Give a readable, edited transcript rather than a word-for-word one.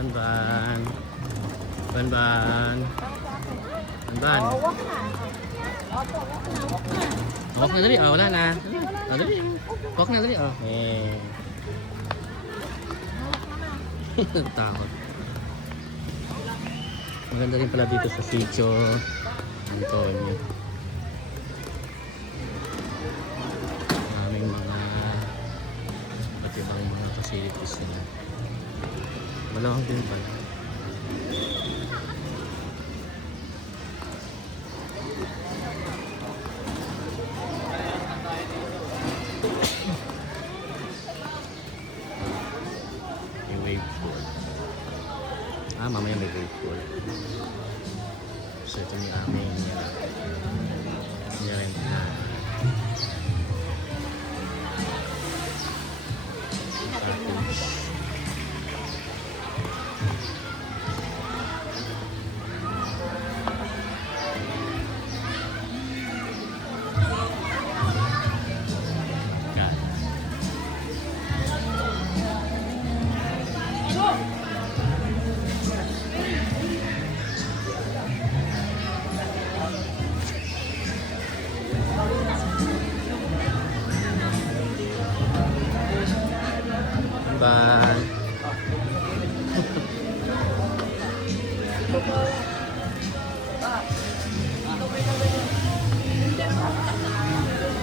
Banban. Banban. Banban. Walk na dali. Oh, wala na. Oh, dali. Walk na dali. Oh. Eh. Takot. Maganda rin pala dito sa Sitio Antonio. Maraming mga iba't ibang mga facilities nila. Malawang din pala. May wave pool. Mamaya may wave pool. So ito yung aming nirent na cartoons. Bye.